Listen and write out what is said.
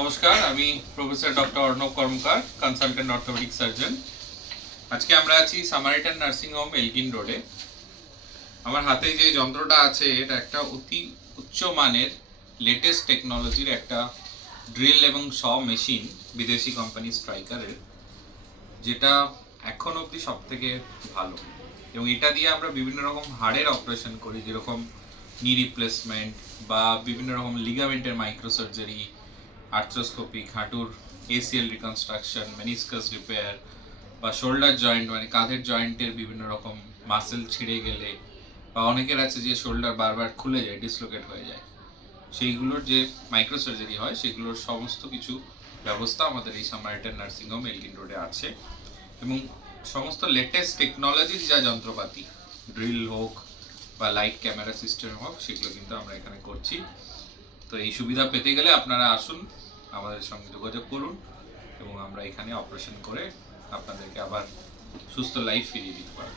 নমস্কার, আমি professor doctor Arnab Karmakar, consultant orthopedic surgeon. আজকে আমরা আছি সামারিটান নার্সিং হোম এলকিন রোডে আমার হাতে যে যন্ত্রটা আছে, এটা একটা অতি উচ্চ মানের লেটেস্ট টেকনোলজির একটা ড্রিল এবং স মেশিন বিদেশি কোম্পানি স্ট্রাইকারের যেটা এখন অবধি সব থেকে ভালো। এবং এটা দিয়ে আমরা বিভিন্ন রকম হাড়ের অপারেশন করি, যেরকম নি রিপ্লেসমেন্ট বা বিভিন্ন রকম লিগামেন্টের মাইক্রোসার্জারি আর্থ্রোস্কোপিক হাঁটুর এসিএল রিকনস্ট্রাকশন মেনিসকাস রিপেয়ার বা শোল্ডার জয়েন্ট মানে কাঁধের জয়েন্টের বিভিন্ন রকম মাসেল ছিঁড়ে গেলে বা অনেকের আছে যে শোল্ডার বারবার খুলে যায় ডিসলোকেট হয়ে যায়। সেইগুলোর যে মাইক্রোসার্জারি হয়, সেগুলোর সমস্ত কিছু ব্যবস্থা আমাদের এই সামারিটান নার্সিং হোম এলগিন রোডে আছে। এবং সমস্ত লেটেস্ট টেকনোলজির যা যন্ত্রপাতি ড্রিল হোক বা লাইট ক্যামেরা সিস্টেম হোক, সেগুলো কিন্তু আমরা এখানে করছি। তো এই সুবিধা পেতে গেলে আপনারা আসুন, আমাদের সঙ্গে যোগাযোগ করুন এবং আমরা এখানে অপারেশন করে আপনাদেরকে আবার সুস্থ লাইফ ফিরিয়ে দিতে পারব।